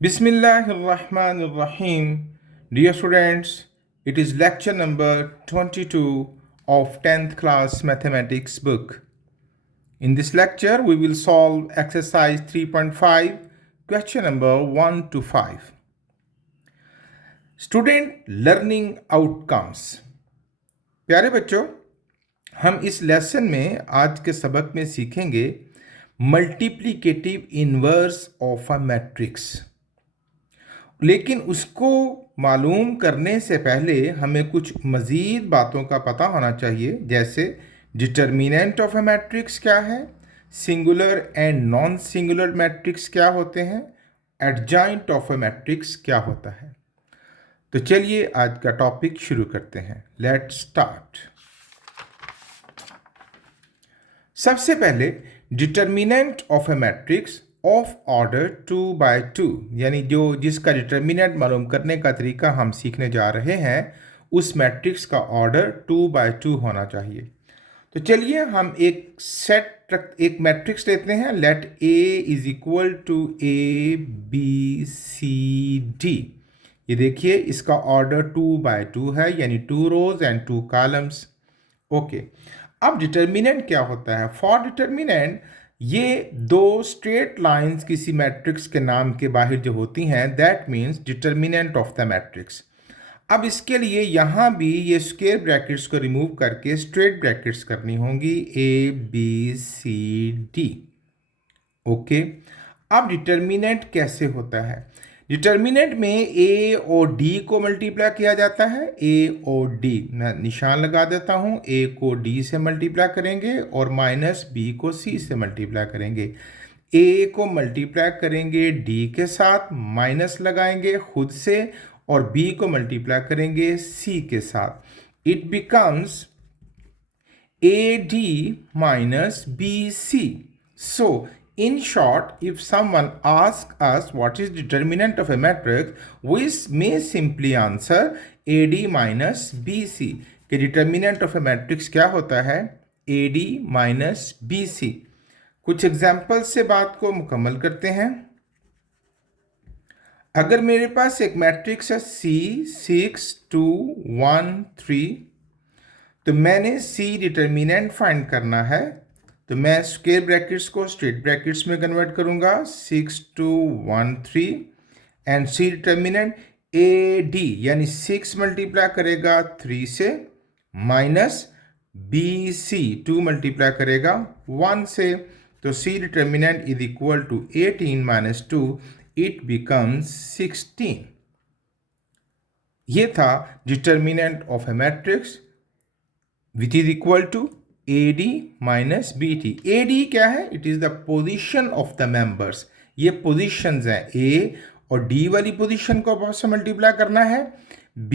Bismillahirrahmanirrahim. Dear students, it is lecture number 22 of 10th class mathematics book. In this lecture, we will solve exercise 3.5, question number 1 to 5. Student learning outcomes. प्यारे बच्चों, हम इस lesson में आज के सबक में सीखेंगे multiplicative inverse of a matrix. लेकिन उसको मालूम करने से पहले हमें कुछ मज़ीद बातों का पता होना चाहिए, जैसे डिटर्मिनेंट ऑफ ए मैट्रिक्स क्या है, singular and non singular matrix क्या होते हैं, एडजॉइंट ऑफ ए मैट्रिक्स क्या होता है। तो चलिए आज का टॉपिक शुरू करते हैं। Let's start. सबसे पहले determinant of A matrix of order 2/2, यानी जिसका डिटर्मिनेंट मालूम करने का तरीका हम सीखने जा रहे हैं, उस मैट्रिक्स का ऑर्डर 2/2 होना चाहिए। तो चलिए हम एक मैट्रिक्स लेते हैं। Let A is equal to ABCD। ये देखिए, इसका ऑर्डर 2/2 है, यानी 2 रोज एंड 2 कॉलम्स। ओके, अब डिटर्मिनेंट क्या होता है? फॉर डिटर्मिनेंट, ये दो स्ट्रेट लाइंस किसी मैट्रिक्स के नाम के बाहर जो होती हैं, that means determinant of the matrix. अब इसके लिए यहाँ भी ये स्क्वायर ब्रैकेट्स को रिमूव करके स्ट्रेट ब्रैकेट्स करनी होंगी, ABCD। ओके, अब डिटर्मिनेंट कैसे होता है? डिटर्मिनेंट में ए और डी को मल्टीप्लाई किया जाता है। ए और डी, मैं निशान लगा देता हूँ। ए को डी से मल्टीप्लाई करेंगे और माइनस बी को सी से मल्टीप्लाई करेंगे। ए को मल्टीप्लाई करेंगे डी के साथ, माइनस लगाएंगे खुद से, और बी को मल्टीप्लाई करेंगे सी के साथ। It becomes AD minus BC. So, in short, if someone asks us what is determinant of a matrix, we may simply answer AD minus BC. कि determinant of a matrix क्या होता है? AD minus BC। कुछ example से बात को मुकम्मल करते हैं। अगर मेरे पास एक मैट्रिक्स है C6 2 1 3, तो मैंने C डिटर्मिनेंट फाइंड करना है। तो मैं स्क्वायर ब्रैकेट्स को स्ट्रेट ब्रैकेट्स में कन्वर्ट करूंगा, 6 2 1 3, एंड C डिटर्मिनेंट AD यानी 6 मल्टीप्लाई करेगा 3 से, माइनस BC 2 मल्टीप्लाई करेगा 1 से। तो C determinant is equal to 18 minus 2, it becomes 16। ये था determinant of A matrix which is equal to AD minus BT। AD क्या है? It is the position of the members। ये positions हैं। A और D वाली पोजीशन को आपस में मल्टीप्लाई करना है, B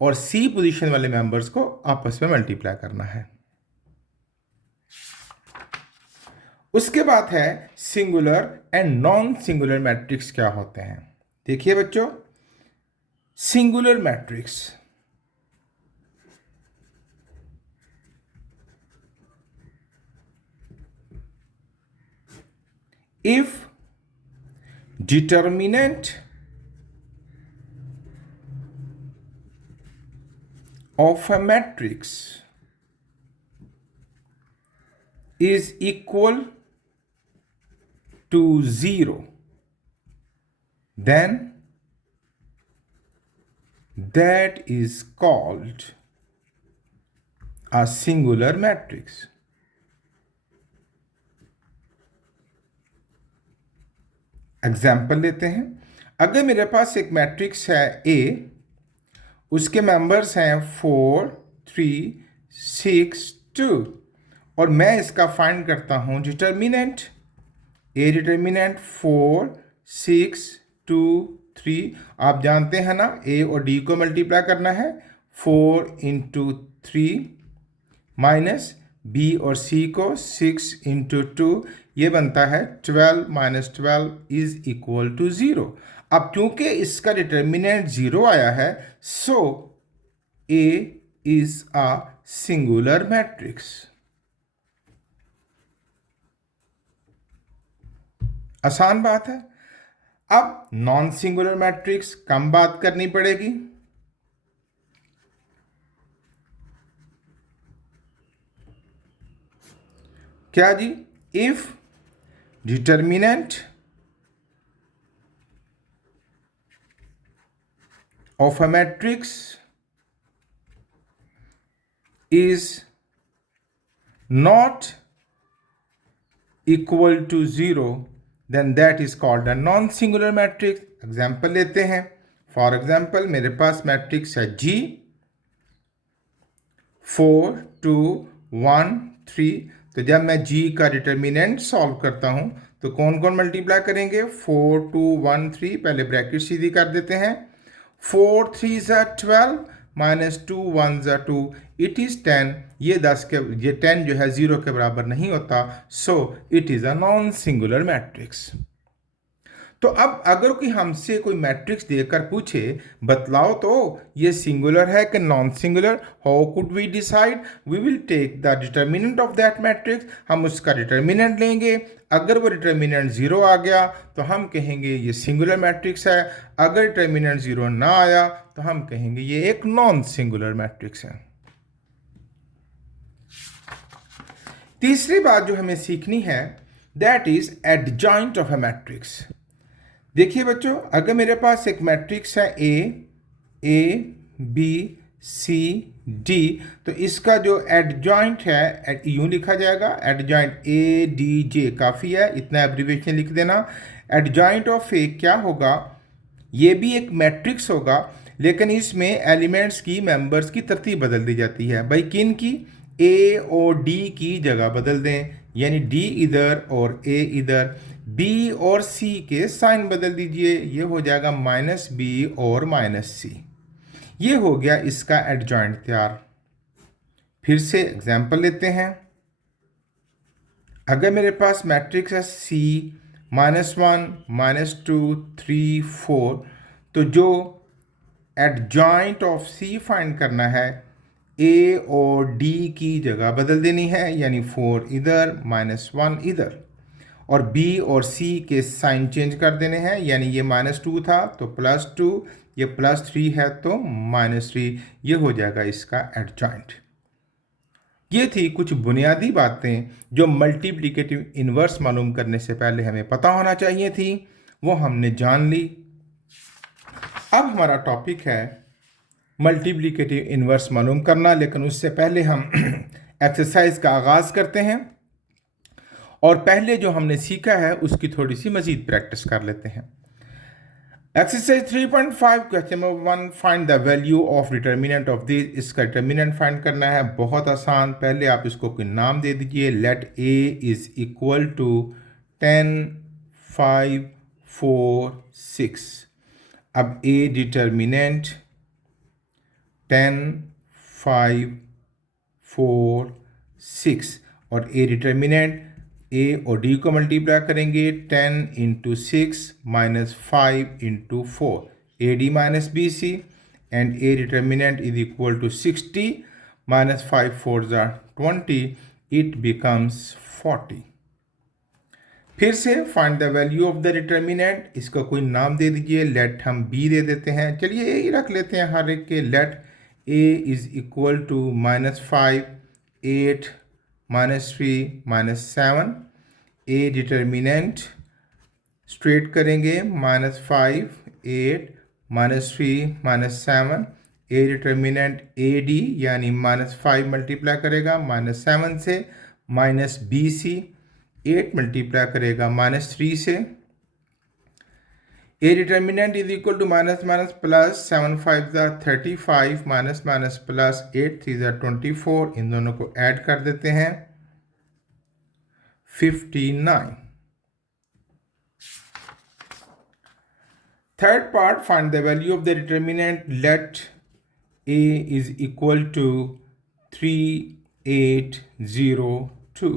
और C पोजीशन वाले मेंबर्स को आपस में मल्टीप्लाई करना है। उसके बाद है singular and non singular matrix क्या होते हैं। देखिए बच्चों, singular matrix, if determinant of a matrix is equal to 0, then that is called a singular matrix। Example लेते हैं। अगर मेरे पास एक मैट्रिक्स है A, उसके मेंबर्स हैं 4 3 6 2, और मैं इसका फाइंड करता हूं डिटर्मिनेंट। A determinant 4 6 2 3। आप जानते हैं ना, A और D को मल्टीप्लाई करना है, 4 इंटू 3, माइनस B और C को 6 इंटू 2, ये बनता है 12 माइनस 12 इज इक्वल टू 0। अब क्योंकि इसका डिटर्मिनेंट 0 आया है, सो A is a singular matrix. आसान बात है। अब नॉन सिंगुलर मैट्रिक्स कम बात करनी पड़ेगी। क्या जी? If determinant of a matrix is not equal to 0, then that is called a non-singular matrix. Example लेते हैं। फॉर एग्जाम्पल मेरे पास मैट्रिक्स है G 4 2 1 3। तो जब मैं G का डिटर्मिनेंट सॉल्व करता हूं तो कौन कौन मल्टीप्लाई करेंगे? 4 2 1 3। पहले ब्रैकेट सीधी कर देते हैं। 4 3 ज़ा 12 माइनस 2 1 ज़ा 2, इट इज़ 10। ये 10 जो है 0 के बराबर नहीं होता, so it is a non singular matrix. तो अब अगर कोई हमसे कोई मैट्रिक्स देकर पूछे बतलाओ तो ये सिंगुलर है कि non singular, how could we decide? We will take the determinant of that matrix. हम उसका डिटर्मिनेंट लेंगे। अगर वो डिटर्मिनेंट 0 आ गया तो हम कहेंगे ये सिंगुलर मैट्रिक्स है। अगर डिटर्मिनेंट 0 ना आया तो हम कहेंगे ये एक नॉन सिंगुलर मैट्रिक्स है। तीसरी बात जो हमें सीखनी है, that is adjoint of a matrix. देखिए बच्चों, अगर मेरे पास एक मैट्रिक्स है ए बी सी डी, तो इसका जो एडजॉइंट है यूं लिखा जाएगा, एडजॉइंट ए डी जे। काफ़ी है इतना एब्रीविएशन लिख देना। एडजॉइंट ऑफ ए क्या होगा? ये भी एक मैट्रिक्स होगा, लेकिन इसमें एलिमेंट्स की मेंबर्स की तरतीब बदल दी जाती है। भाई किन की? ए और डी की जगह बदल दें, यानी डी इधर और ए इधर। बी और सी के साइन बदल दीजिए, ये हो जाएगा माइनस बी और माइनस सी। ये हो गया इसका एडजॉइंट तैयार। फिर से एग्जाम्पल लेते हैं। अगर मेरे पास मैट्रिक्स है सी -1 -2 3 4, तो जो एडजॉइंट ऑफ सी फाइंड करना है, ए और डी की जगह बदल देनी है, यानी 4 इधर -1 इधर, और बी और सी के साइन चेंज कर देने हैं, यानी ये -2 था तो +2, ये +3 है तो -3। ये हो जाएगा इसका एडजॉइंट। ये थी कुछ बुनियादी बातें जो मल्टीप्लिकेटिव इन्वर्स मालूम करने से पहले हमें पता होना चाहिए थी, वो हमने जान ली। अब हमारा टॉपिक है मल्टीप्लिकेटिव इन्वर्स मालूम करना, लेकिन उससे पहले हम एक्सरसाइज का आगाज़ करते हैं और पहले जो हमने सीखा है उसकी थोड़ी सी मज़ीद प्रैक्टिस कर लेते हैं। Exercise 3.5 question number 1, find the value of determinant of this. इसका डिटर्मिनेंट फाइंड करना है, बहुत आसान। पहले आप इसको कोई नाम दे दीजिए। Let A is equal to 10 5 4 6। अब ए डिटर्मिनेंट 10 5 4 6 और ए डिटर्मिनेंट ए और डी को मल्टीप्लाई करेंगे 10 into 6 -5 into 4, A D minus B C, and A determinant is equal to 60 -5 4 ज़ा 20, इट बिकम्स 40। फिर से find the value of the determinant. इसका कोई नाम दे दीजिए। लेट हम बी दे देते हैं, चलिए ए ही रख लेते हैं हर एक के। Let A is equal to -5 8 -3 -7। A determinant straight करेंगे -5 8 -3 -7। ए डिटर्मिनेंट ए डी यानी -5 मल्टीप्लाई करेगा -7 से, माइनस बी सी 8 मल्टीप्लाई करेगा -3 से। A determinant is equal to minus minus plus 7 5 ज़ा 35 माइनस माइनस प्लस 8 3 ज़ा 24। इन दोनों को ऐड कर देते हैं 59। Third part, find the value of the determinant. Let A is equal to 3 8 0 2।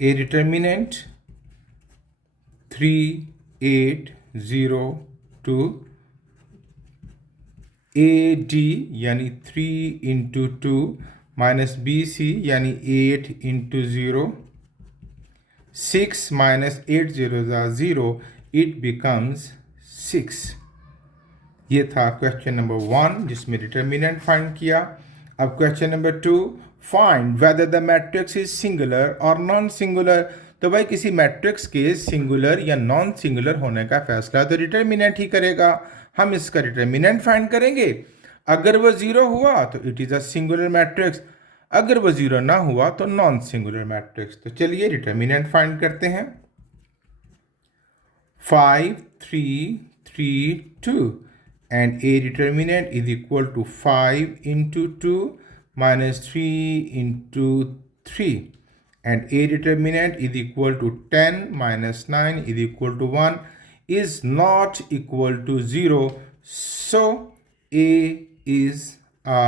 A determinant 3 8 0 2। A D यानी 3 इंटू 2 माइनस बी सी यानी 8 into 0, 6 -8 0 ज़ा 0, इट बिकम्स 6। ये था क्वेश्चन नंबर 1 जिसमें डिटर्मिनेंट फाइंड किया। अब question number 2, find whether the matrix is singular और non singular. तो भाई किसी मैट्रिक्स के सिंगुलर या नॉन सिंगुलर होने का फैसला तो डिटर्मिनेंट ही करेगा। हम इसका डिटर्मिनेंट फाइंड करेंगे। अगर वो जीरो हुआ तो it is a singular matrix, अगर वो जीरो ना हुआ तो नॉन सिंगुलर मैट्रिक्स। तो चलिए डिटर्मिनेंट फाइंड करते हैं। 5 3 3 2 and A determinant is equal to 5 into 2 minus 3 into 3, and A determinant is equal to 10 minus 9 is equal to 1 is not equal to 0. So A is a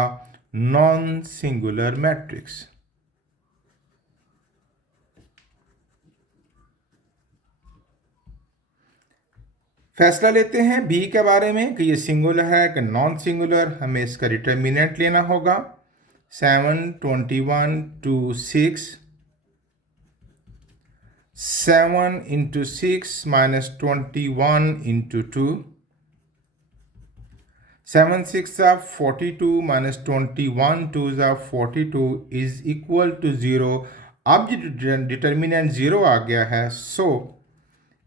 non-singular matrix. फैसला लेते हैं B के बारे में कि ये सिंगुलर है कि नॉन सिंगुलर। हमें इसका डिटर्मिनेंट लेना होगा। 7 21 2 6, 7 into 6 minus 21 into 2, 7 6 are 42 minus 21 2s are 42 is equal to 0। अब डिटर्मिनेंट 0 आ गया है, सो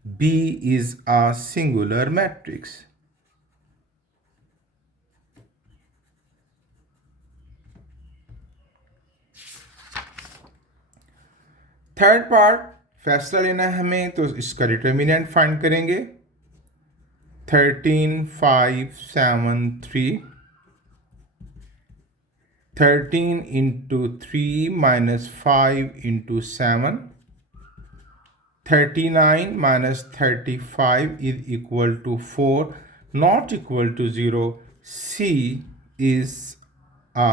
B is a singular matrix. Third part, फैसला लेना है हमें, तो इसका डिटर्मिनेंट फाइंड करेंगे। 13 5 7 3, 13 into 3 minus 5 into 7, 39 minus 35 is equal to 4, not equal to 0. C is a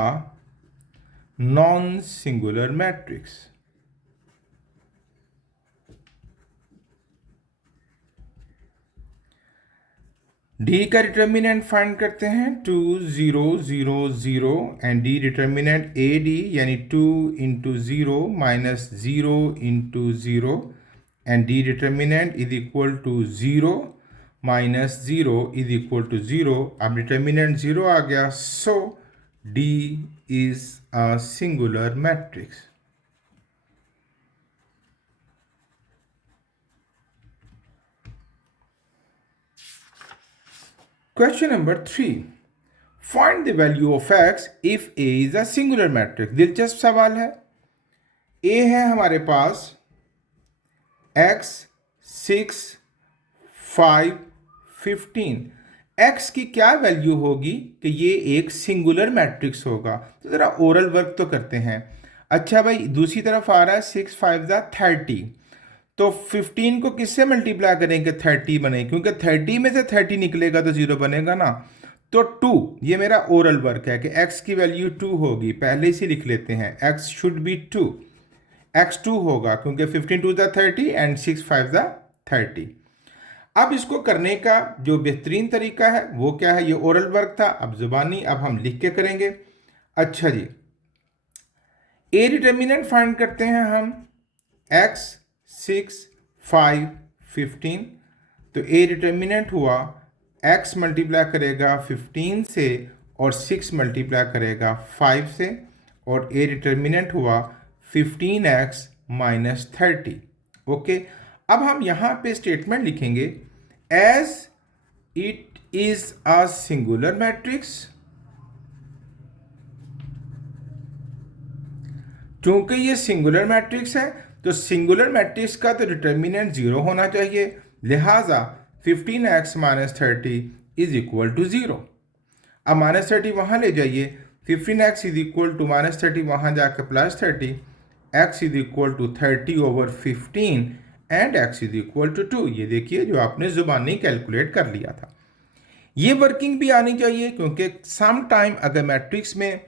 non-singular matrix. D का डिटर्मिनेंट फाइंड करते हैं। 2 0 0 0 and D determinant A D यानी 2 into 0 minus 0 into 0 and D determinant is equal to 0 minus 0 is equal to 0। अब determinant 0 आ गया, so D is a singular matrix. Question number 3. Find the value of x if A is a singular matrix. दिलचस्प सवाल है। A है हमारे पास x 6 5 15। x की क्या वैल्यू होगी कि ये एक सिंगुलर मैट्रिक्स होगा? तो ज़रा ओरल वर्क तो करते हैं। अच्छा भाई, दूसरी तरफ आ रहा है 6 5 30, तो 15 को किससे मल्टीप्लाई करेंगे? 30 बने, क्योंकि 30 में से 30 निकलेगा तो 0 बनेगा ना। तो 2, ये मेरा ओरल वर्क है कि x की वैल्यू 2 होगी। पहले से लिख लेते हैं, x शुड बी 2, x 2 होगा क्योंकि 15 2 30 एंड 6 5 30। अब इसको करने का जो बेहतरीन तरीका है वो क्या है? ये ओरल वर्क था, अब जुबानी अब हम लिख के करेंगे। अच्छा जी, ए डिटर्मिनेंट फाइंड करते हैं हम। x 6 5 15, तो ए डिटर्मिनेंट हुआ x मल्टीप्लाई करेगा 15 से और 6 मल्टीप्लाई करेगा 5 से, और ए डिटर्मिनेंट हुआ 15x माइनस 30। ओके, अब हम यहाँ पे स्टेटमेंट लिखेंगे, as it is a singular matrix. क्योंकि ये सिंगुलर मैट्रिक्स है तो सिंगुलर मैट्रिक्स का तो डिटर्मिनेंट 0 होना चाहिए, लिहाजा 15x minus 30 is equal to 0। अब माइनस 30 वहाँ ले जाइए, 15x is equal to minus 30 वहाँ जाकर plus 30, x is equal to 30 over 15 and x is equal to 2। ये देखिए जो आपने जुबानी कैलकुलेट कर लिया था। ये वर्किंग भी आनी चाहिए, क्योंकि सम टाइम अगर मैट्रिक्स में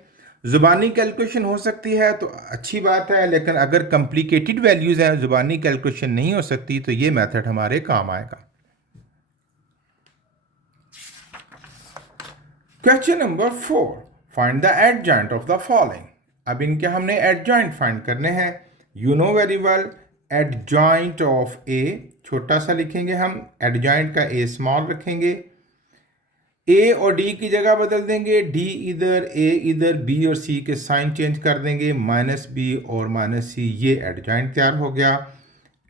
ज़ुबानी कैलकुलेशन हो सकती है तो अच्छी बात है, लेकिन अगर कॉम्प्लिकेटेड वैल्यूज़ हैं, ज़ुबानी कैलकुलेशन नहीं हो सकती, तो ये मेथड हमारे काम आएगा। Question number 4, find the adjoint of the following. अब इनके हमने एडजॉइंट फाइंड करने हैं। You know very well adjoint of A, छोटा सा लिखेंगे हम, एडजॉइंट का ए स्मॉल रखेंगे, ए और डी की जगह बदल देंगे, डी इधर, ए इधर, बी और सी के साइन चेंज कर देंगे, माइनस बी और माइनस सी, ये एडजॉइंट तैयार हो गया।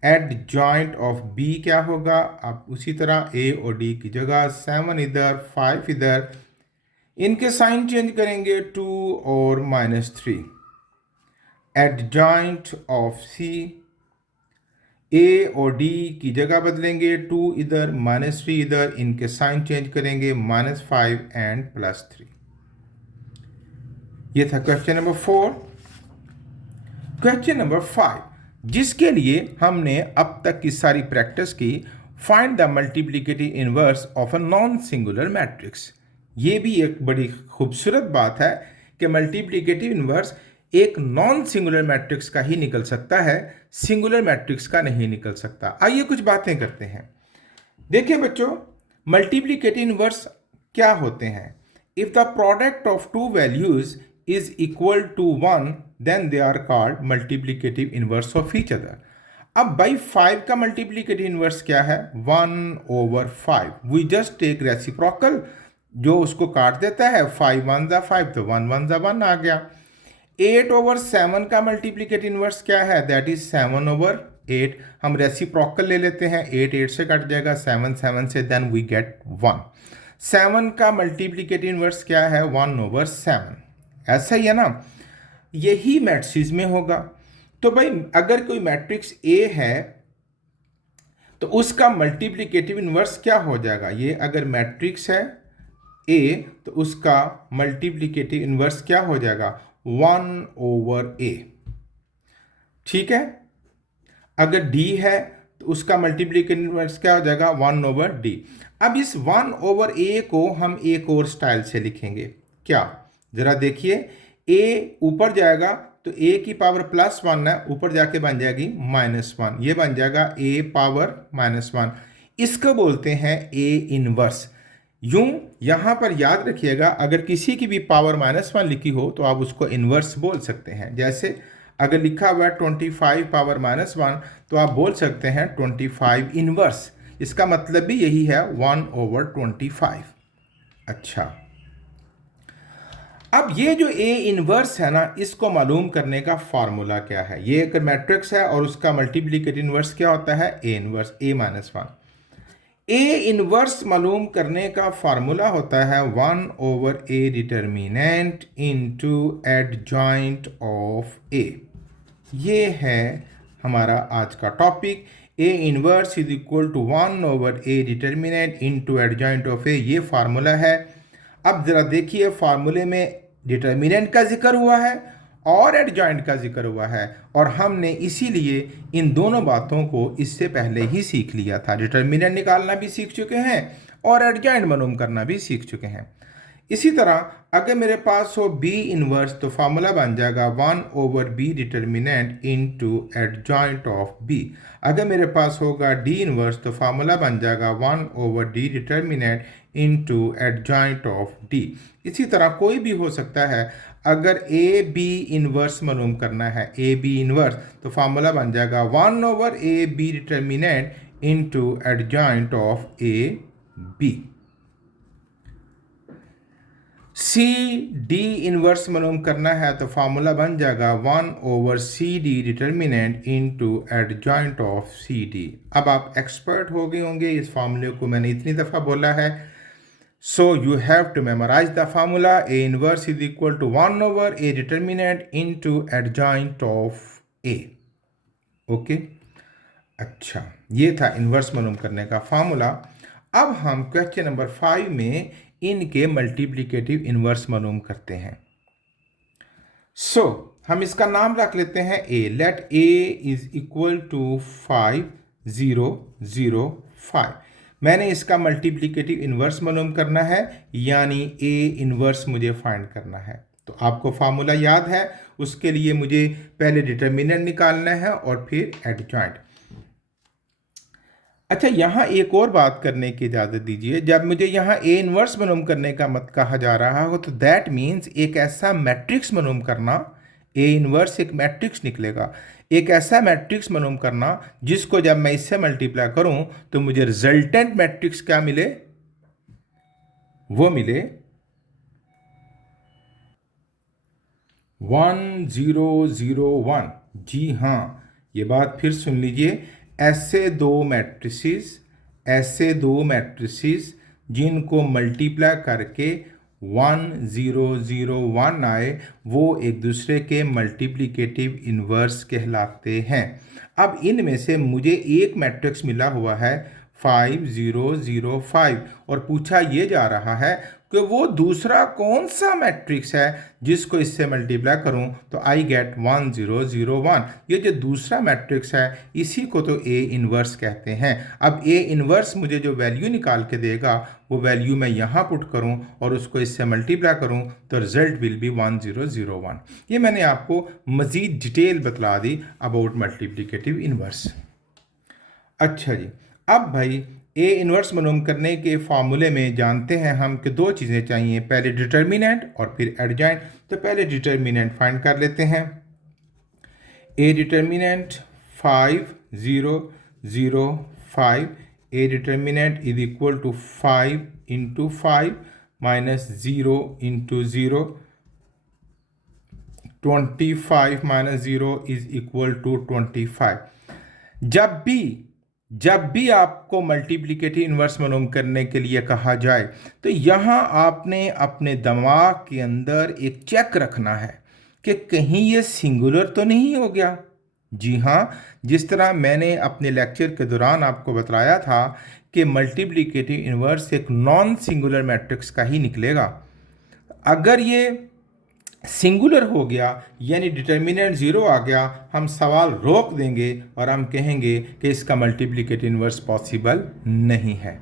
एडजॉइंट ऑफ बी क्या होगा, अब उसी तरह ए और डी की जगह 7 इधर 5 इधर, इनके साइन चेंज करेंगे 2 और -3। एडजॉइंट ऑफ सी, ए और डी की जगह बदलेंगे, 2 इधर -3 इधर, इनके साइन चेंज करेंगे, -5 एंड +3। ये था क्वेश्चन नंबर 4। क्वेश्चन नंबर 5, जिसके लिए हमने अब तक की सारी प्रैक्टिस की, find the multiplicative inverse of a non singular matrix. ये भी एक बड़ी खूबसूरत बात है कि मल्टीप्लिकेटिव इनवर्स एक नॉन सिंगुलर मैट्रिक्स का ही निकल सकता है, सिंगुलर मैट्रिक्स का नहीं निकल सकता। आइए कुछ बातें करते हैं। देखिए बच्चों, मल्टीप्लिकेटिव इनवर्स क्या होते हैं? If the product of two values is equal to 1 then they are called multiplicative inverse of each other. अब बाई 5 का मल्टीप्लिकेटिव इनवर्स क्या है? 1/5। वी जस्ट टेक रेसिप्रोकल, जो उसको काट देता है, 5 1 ज़ा 5 तो 1 1 ज़ा 1 आ गया। 8/7 का मल्टीप्लिकेटिव इनवर्स क्या है? That is 7/8। हम रेसिप्रोकल ले लेते हैं, 8 8 से कट जाएगा, 7 7 से, देन वी गेट 1। 7 का मल्टीप्लिकेटिव इनवर्स क्या है? 1/7। ऐसा ही है ना, यही मैट्रिक्स में होगा। तो भाई अगर कोई मैट्रिक्स ए है तो उसका मल्टीप्लिकेटिव इनवर्स क्या हो जाएगा? ये अगर मैट्रिक्स है ए तो उसका मल्टीप्लिकेटिव इनवर्स क्या हो जाएगा? 1/a। ठीक है। अगर d है तो उसका मल्टीप्लिकेटिव इनवर्स क्या हो जाएगा? 1/d। अब इस 1/a को हम एक और स्टाइल से लिखेंगे। क्या? जरा देखिए, a ऊपर जाएगा तो a की पावर +1 है, ऊपर जाके बन जाएगी -1, ये बन जाएगा a पावर -1। इसको बोलते हैं a इनवर्स। यूं यहां पर याद रखिएगा, अगर किसी की भी पावर -1 लिखी हो तो आप उसको इनवर्स बोल सकते हैं। जैसे अगर लिखा हुआ है 25 पावर -1 तो आप बोल सकते हैं 25 इनवर्स। इसका मतलब भी यही है, 1/25। अच्छा, अब ये जो ए इनवर्स है ना, इसको मालूम करने का फार्मूला क्या है? ये एक मैट्रिक्स है और उसका मल्टीप्लिकेटिव इनवर्स क्या होता है? A inverse, a-1। A inverse मालूम करने का फार्मूला होता है 1/a determinant into adjoint of A. ये है हमारा आज का topic. A inverse is equal to 1/a determinant into adjoint of A, ये फार्मूला है। अब जरा देखिए, फार्मूले में डिटर्मिनेंट का जिक्र हुआ है और एडजॉइंट का जिक्र हुआ है, और हमने इसीलिए इन दोनों बातों को इससे पहले ही सीख लिया था। डिटर्मिनेंट निकालना भी सीख चुके हैं और एडजॉइंट मालूम करना भी सीख चुके हैं। इसी तरह अगर मेरे पास हो बी इनवर्स तो फार्मूला बन जाएगा 1/b determinant into adjoint of B. अगर मेरे पास होगा डी इनवर्स तो फार्मूला बन जाएगा 1/d determinant into adjoint of D. इसी तरह कोई भी हो सकता है। अगर ए बी इनवर्स मालूम करना है, ए बी इनवर्स, तो फार्मूला बन जाएगा 1/ab determinant into adjoint of A B. C D inverse मालूम करना है तो फार्मूला बन जाएगा 1/cd determinant into adjoint of C D. अब आप एक्सपर्ट हो गए होंगे, इस फार्मूले को मैंने इतनी दफ़ा बोला है। So you have to memorize the formula. A inverse is equal to 1/a determinant into adjoint of A. Okay? अच्छा, ये था इन्वर्स मालूम करने का फार्मूला। अब हम क्वेश्चन नंबर 5 में इनके मल्टीप्लिकेटिव इन्वर्स मालूम करते हैं। So हम इसका नाम रख लेते हैं A। Let A is equal to 5 0 0 5। मैंने इसका मल्टीप्लिकेटिव इन्वर्स मालूम करना है, यानी ए इन्वर्स मुझे फाइंड करना है। तो आपको फार्मूला याद है, उसके लिए मुझे पहले डिटर्मिनेंट निकालना है और फिर एडजॉइंट। अच्छा, यहाँ एक और बात करने की इजाज़त दीजिए। जब मुझे यहाँ ए इन्वर्स मालूम करने का मत कहा जा रहा हो तो दैट मीन्स एक ऐसा मैट्रिक्स मालूम करना, ए इनवर्स एक मैट्रिक्स निकलेगा। एक ऐसा मैट्रिक्स मालूम करना जिसको जब मैं इससे मल्टीप्लाई करूं तो मुझे रिजल्टेंट मैट्रिक्स क्या मिले, वो मिले 1001। जी हाँ, ये बात फिर सुन लीजिए। ऐसे दो मैट्रिसेस जिनको मल्टीप्लाई करके 1001 आए, वो एक दूसरे के मल्टीप्लिकेटिव इन्वर्स कहलाते हैं। अब इनमें से मुझे एक मैट्रिक्स मिला हुआ है 5005, और पूछा ये जा रहा है कि वो दूसरा कौन सा मैट्रिक्स है जिसको इससे मल्टीप्लाई करूं तो आई गेट 1001। ये जो दूसरा मैट्रिक्स है इसी को तो ए इनवर्स कहते हैं। अब ए इनवर्स मुझे जो वैल्यू निकाल के देगा वो वैल्यू मैं यहाँ पुट करूं और उसको इससे मल्टीप्लाई करूं तो रिजल्ट विल बी 1001। ये मैंने आपको मज़ीद डिटेल बतला दी अबाउट मल्टीप्लिकेटिव इनवर्स। अच्छा जी, अब भाई ए इनवर्स मालूम करने के फार्मूले में जानते हैं हम कि दो चीज़ें चाहिए, पहले डिटर्मिनेंट और फिर एडजॉइंट। तो पहले डिटर्मिनेंट फाइंड कर लेते हैं। A determinant 5005, A determinant is equal to 5 into 5 minus 0 into 0, 25 minus 0 is equal to 25। जब भी आपको मल्टीप्लिकेटिव इन्वर्स मालूम करने के लिए कहा जाए तो यहाँ आपने अपने दिमाग के अंदर एक चेक रखना है कि कहीं ये सिंगुलर तो नहीं हो गया। जी हाँ, जिस तरह मैंने अपने लेक्चर के दौरान आपको बताया था कि मल्टीप्लिकेटिव इन्वर्स एक नॉन सिंगुलर मैट्रिक्स का ही निकलेगा। अगर ये सिंगुलर हो गया यानी डिटर्मिनेंट ज़ीरो आ गया, हम सवाल रोक देंगे और हम कहेंगे कि इसका मल्टीप्लिकेटिव इन्वर्स पॉसिबल नहीं है।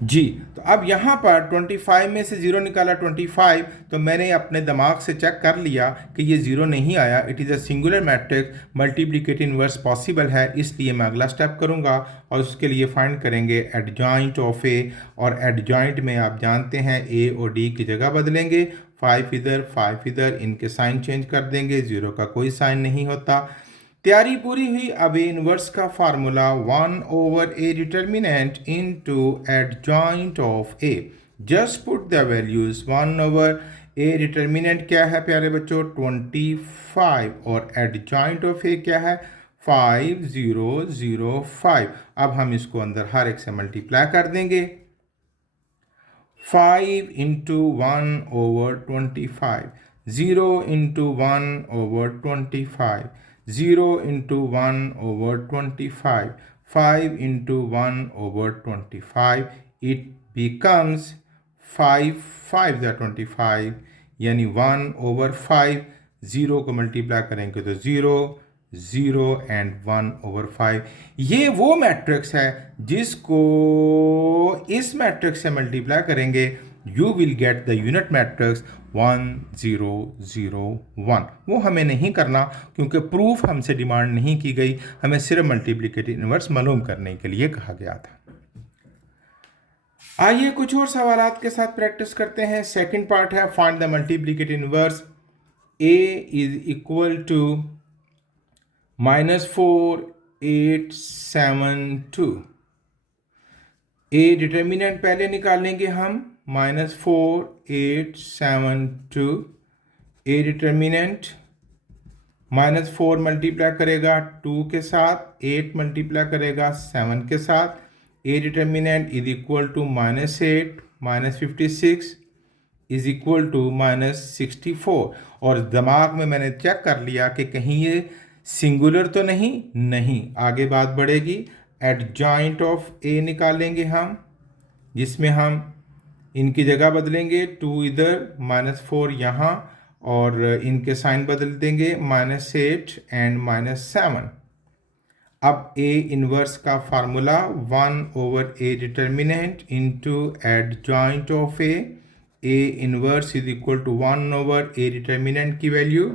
जी, तो अब यहाँ पर 25 में से ज़ीरो निकाला 25, तो मैंने अपने दिमाग से चेक कर लिया कि ये ज़ीरो नहीं आया, it is a singular matrix, multiplicative inverse possible है। इसलिए मैं अगला स्टेप करूँगा और उसके लिए फाइंड करेंगे एडजॉइंट ऑफ ए। और एडजॉइंट में आप जानते हैं ए और डी की जगह बदलेंगे, 5 इधर, इनके साइन चेंज कर देंगे, ज़ीरो का कोई साइन नहीं होता। तैयारी पूरी हुई। अब ए इनवर्स का formula 1 over A determinant into adjoint of A. Just put the values. 1 over A determinant क्या है प्यारे बच्चों, 25, और एडजॉइंट ऑफ ए क्या है, 5005। अब हम इसको अंदर हर एक से मल्टीप्लाई कर देंगे। 5 into 1 over 25, 0 into 1 over 25, 0 into 1 over 25, 5 into 1 over 25, it becomes 5 the 25, यानी 1 over 5, 0 को मल्टीप्लाई करेंगे तो 0, 0 एंड 1 over 5। ये वो मैट्रिक्स है जिसको इस मैट्रिक्स से मल्टीप्लाई करेंगे, you will get the unit matrix 1001। वो हमें नहीं करना क्योंकि प्रूफ हमसे डिमांड नहीं की गई, हमें सिर्फ मल्टीप्लिकेटिव इन्वर्स मालूम करने के लिए कहा गया था। आइए कुछ और सवालात के साथ प्रैक्टिस करते हैं। सेकंड पार्ट है find the multiplicative inverse. A is equal to -4872। A determinant पहले निकालेंगे हम, -4872। ए डिटर्मिनेंट -4 मल्टीप्लाई करेगा 2 के साथ, 8 मल्टीप्लाई करेगा 7 के साथ। A determinant is equal to -8 -56 is equal to -64। और दिमाग में मैंने चेक कर लिया कि कहीं ये सिंगुलर तो नहीं। आगे बात बढ़ेगी। एडजॉइंट ऑफ ए निकालेंगे हम, जिसमें हम इनकी जगह बदलेंगे, 2 इधर, -4 यहाँ, और इनके साइन बदल देंगे, -8 एंड -7। अब ए इनवर्स का formula 1 over A determinant into adjoint of A inverse is equal to 1 over A determinant की वैल्यू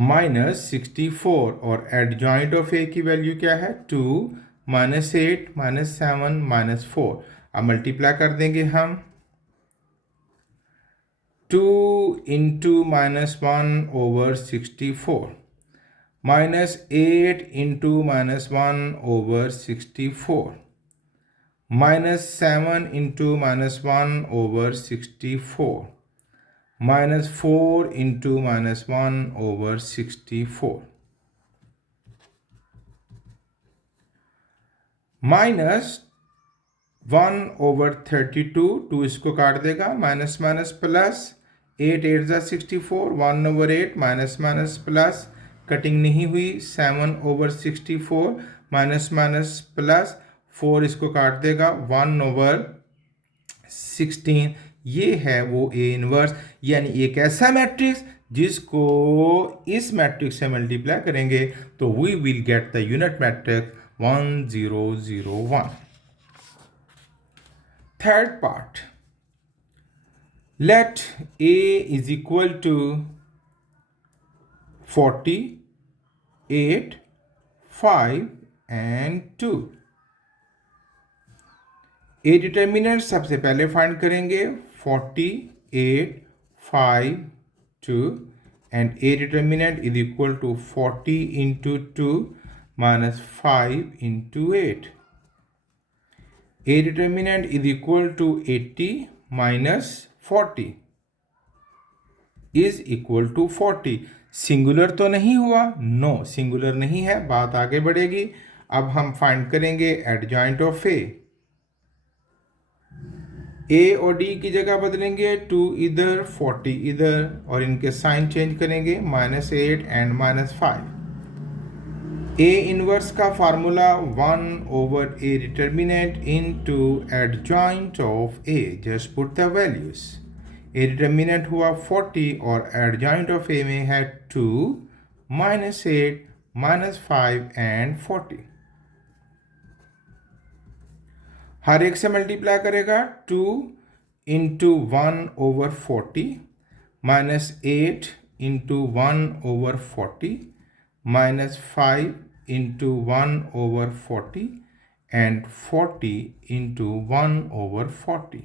-64, और एडजॉइंट ऑफ ए की वैल्यू क्या है, 2, -8 -7 -4। अब मल्टीप्लाई कर देंगे हम, 2 into minus 1 over 64 minus 8 into minus 1 over 64 minus 7 into minus 1 over 64 minus 4 into minus 1 over 64 minus 1 over 32, 2 इसको काट देगा, माइनस माइनस प्लस 8 8 जा 64, 1 over 8 minus minus plus cutting नहीं हुई, 7 over 64 माइनस माइनस प्लस 4 इसको काट देगा, 1 over 16। ये है वो ए इनवर्स, यानी एक ऐसा मैट्रिक्स जिसको इस मैट्रिक्स से मल्टीप्लाई करेंगे तो we will get the unit matrix 1 0 0 1। Third part, let A is equal to 48, 5 and 2। A determinant सबसे पहले फाइंड करेंगे 48, 5, 2 and A determinant is equal to 40 into 2 minus 5 into 8। A determinant is equal to 80 minus 40 is equal to 40। Singular तो नहीं हुआ, no singular नहीं है, बात आगे बढ़ेगी। अब हम फाइंड करेंगे एडजॉइंट ऑफ ए और डी की जगह बदलेंगे, 2 इधर 40 इधर, और इनके साइन चेंज करेंगे, -8 एंड -5। ए इनवर्स का formula 1 over A determinant into adjoint of A, just put the values। A determinant हुआ 40 और adjoint of A में है 2, -8, -5 and 40। हर एक से मल्टीप्लाई करेगा, 2 into 1 over 40 -8 into 1 over 40 -5 into 1 over 40 and 40 into 1 over 40।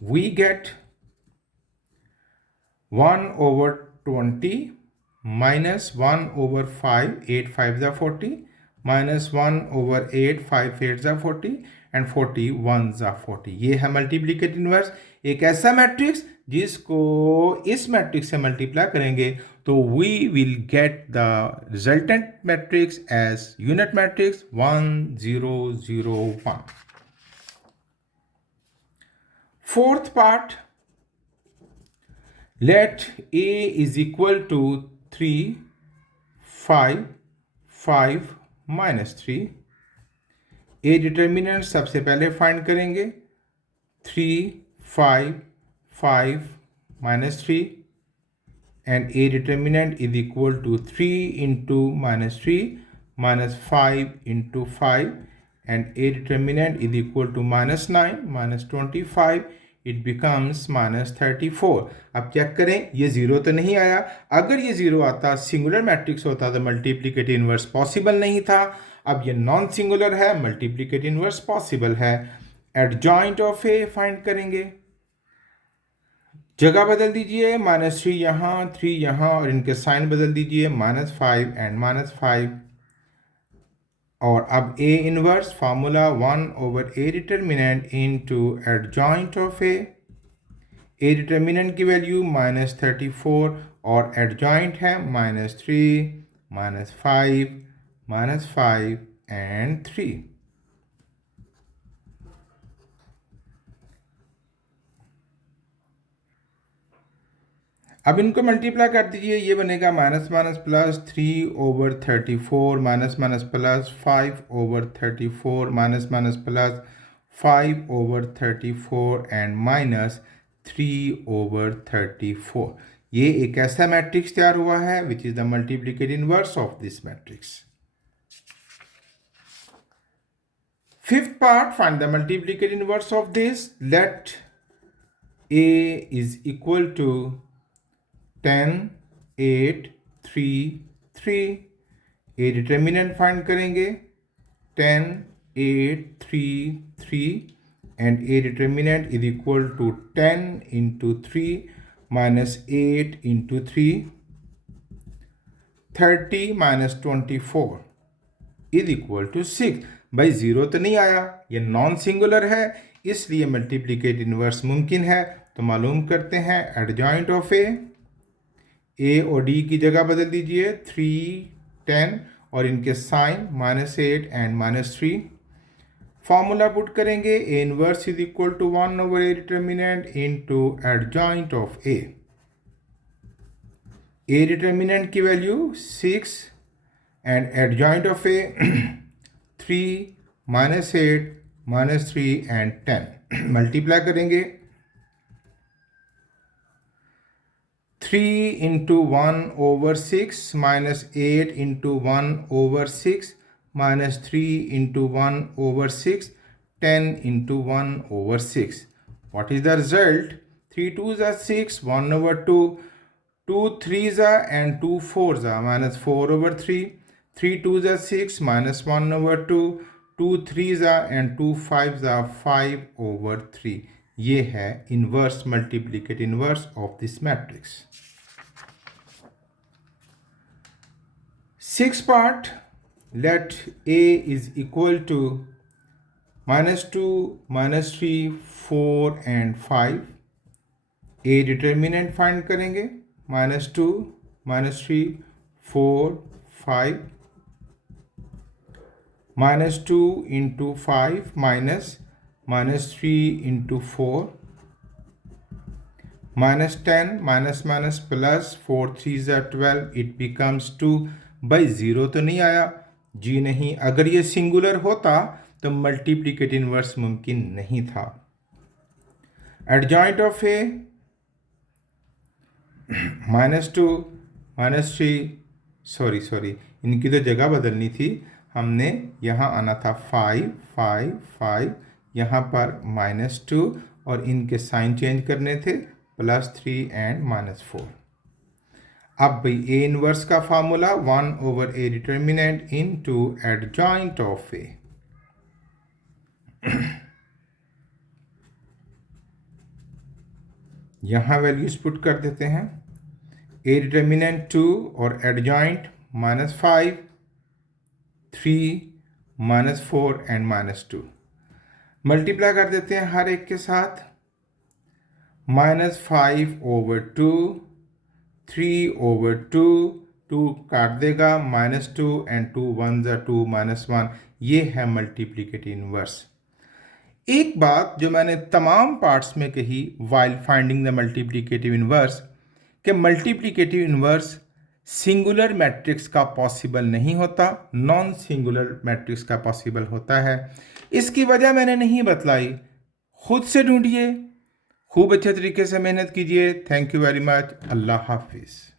We get 1 over 20 minus 1 over 5, 8 5 are 40, minus 1 over 8, 5 8 are 40 and 40 1s are 40। ये है multiplicative inverse, एक ऐसा मैट्रिक्स जिसको इस मैट्रिक्स से मल्टीप्लाई करेंगे तो we will get the resultant matrix as unit matrix 1 0 0 1। Fourth part, let A is equal to 3 5 5 minus 3। A determinant सबसे पहले फाइंड करेंगे, 3 5 5 minus 3 and A determinant is equal to 3 into -3 minus 5 into 5 and A determinant is equal to -9 minus 25, it becomes -34। अब check करें, ये zero तो नहीं आया, अगर ये ज़ीरो आता सिंगुलर मैट्रिक्स होता तो मल्टीप्लिकेटिव इनवर्स पॉसिबल नहीं था। अब ये नॉन सिंगुलर है, मल्टीप्लिकेटिव इनवर्स पॉसिबल है। एडजॉइंट ऑफ ए फाइंड करेंगे, जगह बदल दीजिए, -3 यहाँ 3 यहाँ और इनके साइन बदल दीजिए, -5 एंड -5। और अब A inverse formula 1 over A determinant into adjoint of A determinant की वैल्यू -34 और एडजॉइंट है -3 -5 एंड 3। अब इनको मल्टीप्लाई कर दीजिए, ये बनेगा minus minus plus 3 over 34 minus minus plus 5 over 34 minus minus plus 5 over 34 and minus 3 over 34। ये एक ऐसा मैट्रिक्स तैयार हुआ है which is the multiplicative inverse of this matrix. Fifth part, find the multiplicative inverse of this. Let A is equal to 10 8 3 3। A determinant find करेंगे, 10 8 3 3 and A determinant is equal to 10 into 3 minus 8 into 3, 30 minus 24 is equal to 6। भाई zero तो नहीं आया, ये non singular है, इसलिए मल्टीप्लिकेट inverse मुमकिन है। तो मालूम करते हैं एडजॉइंट ऑफ ए और डी की जगह बदल दीजिए, 3, 10 और इनके साइन -8 एंड -3। फॉर्मूला पुट करेंगे, A inverse is equal to 1 over A determinant into adjoint of A. A determinant की value 6 and adjoint of A 3 -8 -3 and 10 multiply करेंगे। 3 into 1 over 6 minus 8 into 1 over 6 minus 3 into 1 over 6, 10 into 1 over 6. What is the result? 3 2s are 6, 1 over 2, 2 3s are and 2 4s are minus 4 over 3, 3 2s are 6 minus 1 over 2, 2 3s are and 2 5s are 5 over 3। ये है inverse multiplicative inverse of this matrix. 6th part, let A is equal to -2, -3, 4 and 5। A determinant find करेंगे, -2, -3, 4, 5, -2 into 5 minus -3 into 4, -10 minus plus 4 3s are 12, it becomes 2। भाई zero तो नहीं आया, जी नहीं, अगर ये सिंगुलर होता तो मल्टीप्लिकेट इनवर्स मुमकिन नहीं था। एडजॉइंट ऑफ ए -2 -3, सॉरी इनकी तो जगह बदलनी थी, हमने यहाँ आना था 5 5 5, यहाँ पर -2 और इनके साइन चेंज करने थे, +3 एंड -4। अब भाई ए इनवर्स का formula 1 over A determinant into adjoint of A. यहाँ वैल्यूज पुट कर देते हैं, ए डिटर्मिनेंट 2 और एडजॉइंट -5, 3, -4 एंड -2 मल्टीप्लाई कर देते हैं हर एक के साथ। -5 over 2, 3 over 2, 2 काट देगा, -2 एंड 2 1s are 2 -1। ये है मल्टीप्लिकेटिव इनवर्स। एक बात जो मैंने तमाम पार्ट्स में कही while finding the multiplicative inverse, कि मल्टीप्लिकेटिव इनवर्स सिंगुलर मैट्रिक्स का पॉसिबल नहीं होता, नॉन सिंगुलर मैट्रिक्स का पॉसिबल होता है। इसकी वजह मैंने नहीं बतलाई, खुद से ढूंढिए, खूब अच्छे तरीके से मेहनत कीजिए। Thank you very much. अल्लाह हाफिज़।